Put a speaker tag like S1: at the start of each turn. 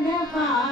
S1: 奶好